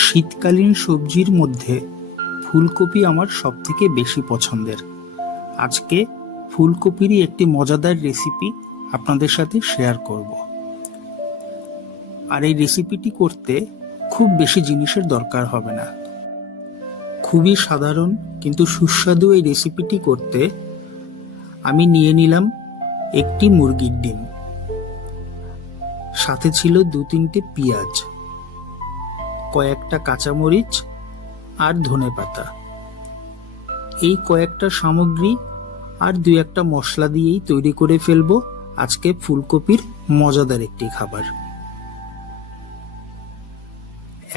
শীতকালীন সবজির মধ্যে ফুলকপি আমার সবথেকে বেশি পছন্দের। আজকে ফুলকপিরই একটি মজাদার রেসিপি আপনাদের সাথে শেয়ার করব। আর এই রেসিপিটি করতে খুব বেশি জিনিসের দরকার হবে না। খুবই সাধারণ কিন্তু সুস্বাদু এই রেসিপিটি করতে আমি নিয়ে নিলাম একটি মুরগির ডিম, সাথে ছিল 2-3টে পেঁয়াজ, কয়েকটা কাঁচামরিচ আর ধনেপাতা। এই কয়েকটা সামগ্রী আর 2-1টা মশলা দিয়েই তৈরি করে ফেলবো আজকে ফুলকপির মজাদার একটি খাবার।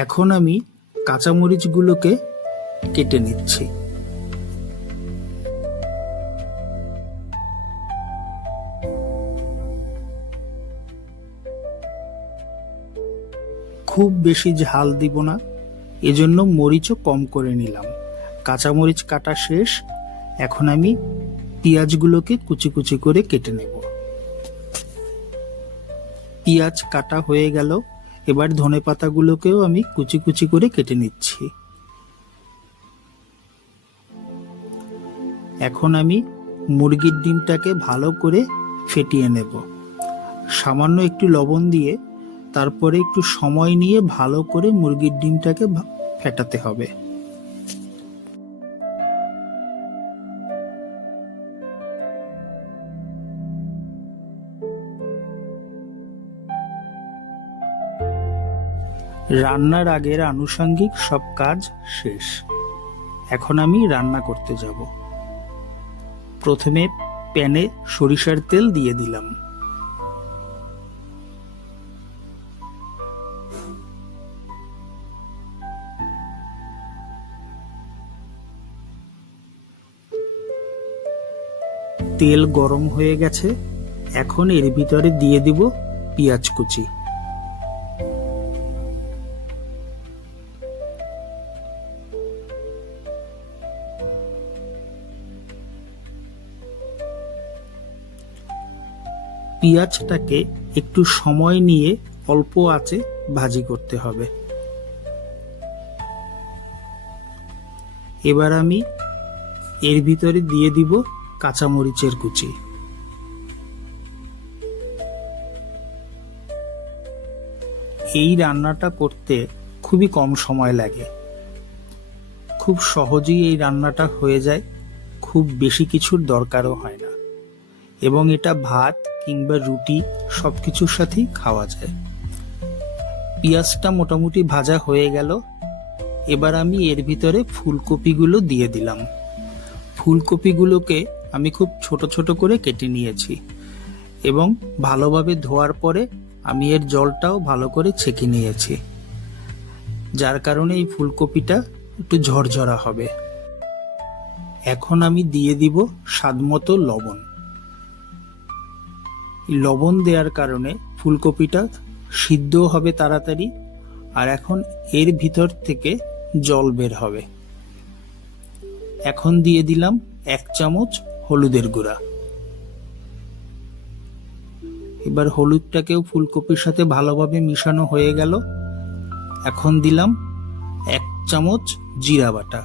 এখন আমি কাঁচামরিচগুলোকে কেটে নিচ্ছি। খুব বেশি ঝাল দিব না, এজন্য মরিচও কম করে নিলাম। কাঁচামরিচ কাটা শেষ, এখন আমি পেঁয়াজগুলোকে কুচি কুচি করে কেটে নেব। পেঁয়াজ কাটা হয়ে গেল, এবার ধনেপাতাগুলোকেও আমি কুচি কুচি করে কেটে নিচ্ছি। এখন আমি মুরগির ডিমটাকে ভালো করে ফেটিয়ে নেব। সামান্য একটু লবণ দিয়ে তারপরে একটু সময় নিয়ে ভালো করে মুরগির ডিমটাকে ফেটাতে হবে। রান্নার আগের আনুষঙ্গিক সব কাজ শেষ, এখন আমি রান্না করতে যাব। প্রথমে প্যানে সরিষার তেল দিয়ে দিলাম। তেল গরম হয়ে গেছে, এখন এর ভিতরে দিয়ে দিব পেঁয়াজ কুচি। পেঁয়াজটাকে একটু সময় নিয়ে অল্প আঁচে ভাজি করতে হবে। এবার আমি এর ভিতরে দিয়ে দিব কাঁচামরিচের কুচি। এই রান্নাটা করতে খুবই কম সময় লাগে, খুব সহজেই এই রান্নাটা হয়ে যায়, খুব বেশি কিছুর দরকারও হয় না, এবং এটা ভাত কিংবা রুটি সবকিছুর সাথেই খাওয়া যায়। পেঁয়াজটা মোটামুটি ভাজা হয়ে গেল, এবার আমি এর ভিতরে ফুলকপিগুলো দিয়ে দিলাম। ফুলকপিগুলোকে আমি খুব ছোট ছোট করে কেটে নিয়েছি এবং ভালোভাবে ধোয়ার পরে আমি এর জলটাও ভালো করে ছেঁকে নিয়েছি, যার কারণে এই ফুলকপিটা একটু ঝরঝরা হবে। এখন আমি দিয়ে দিব স্বাদমতো লবণ। লবণ দেওয়ার কারণে ফুলকপিটা সিদ্ধও হবে তাড়াতাড়ি, আর এখন এর ভিতর থেকে জল বের হবে। এখন দিয়ে দিলাম 1 চামচ হলুদের গুঁড়া। এবার হলুদটাকেও ফুলকপির সাথে ভালোভাবে মিশানো হয়ে গেল। এখন দিলাম 1 চামচ জিরা বাটা।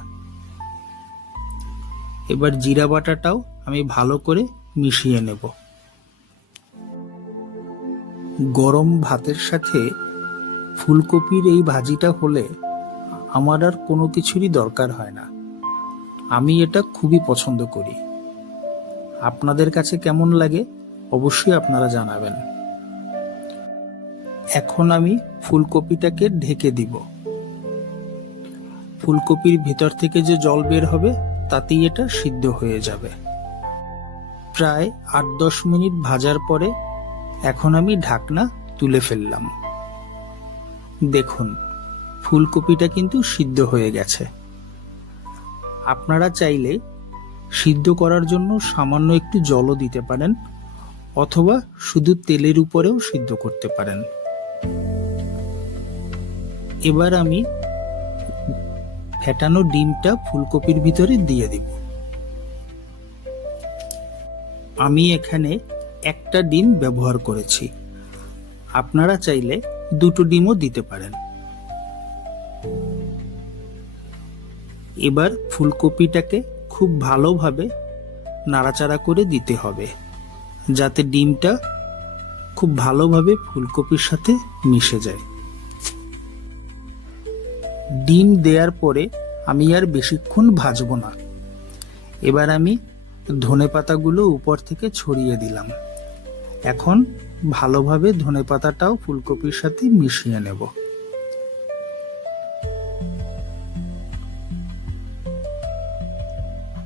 এবার জিরা বাটাটাও আমি ভালো করে মিশিয়ে নেব। গরম ভাতের সাথে ফুলকপির এই ভাজিটা হলে আমার আর কোনো কিছুরই দরকার হয় না। আমি এটা খুবই পছন্দ করি। আপনাদের কাছে কেমন লাগে অবশ্যই আপনারা জানাবেন। এখন আমি ফুলকপিটাকে ঢেকে দিব। ফুলকপির ভিতর থেকে যে জল বের হবে তাতেই এটা সিদ্ধ হয়ে যাবে। প্রায় 8-10 মিনিট ভাজার পরে এখন আমি ঢাকনা তুলে ফেললাম। দেখুন, ফুলকপিটা কিন্তু সিদ্ধ হয়ে গেছে। আপনারা চাইলে সিদ্ধ করার জন্য সামান্য একটু জলও দিতে পারেন, অথবা শুধু তেলের উপরেও সিদ্ধ করতে পারেন। এবার আমি ফেটানো ডিমটা ফুলকপির ভিতরে দিয়ে দিব। আমি এখানে একটা ডিম ব্যবহার করেছি, আপনারা চাইলে 2টো ডিমও দিতে পারেন। এবার ফুলকপিটাকে খুব ভালোভাবে নাড়াচাড়া করে দিতে হবে, যাতে ডিমটা খুব ভালোভাবে ফুলকপির সাথে মিশে যায়। ডিম দেওয়ার পরে আমি আর বেশিক্ষণ ভাজবো না। এবার আমি ধনেপাতাগুলো উপর থেকে ছড়িয়ে দিলাম। এখন ভালোভাবে ধনেপাতাটাও ফুলকপির সাথে মিশিয়ে নেব।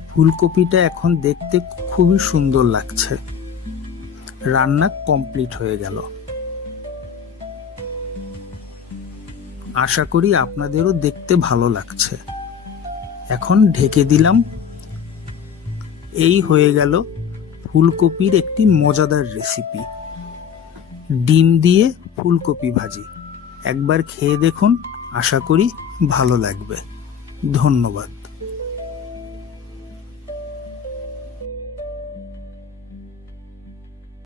ফুলকপিটা এখন দেখতে খুবই সুন্দর লাগছে। রান্না কমপ্লিট হয়ে গেল। আশা করি আপনাদেরও দেখতে ভালো লাগছে। এখন ঢেকে দিলাম। এই হয়ে গেল ফুলকপির একটি মজাদার রেসিপি, ডিম দিয়ে ফুলকপি ভাজি। একবার খেয়ে দেখুন, আশা করি ভালো লাগবে। ধন্যবাদ।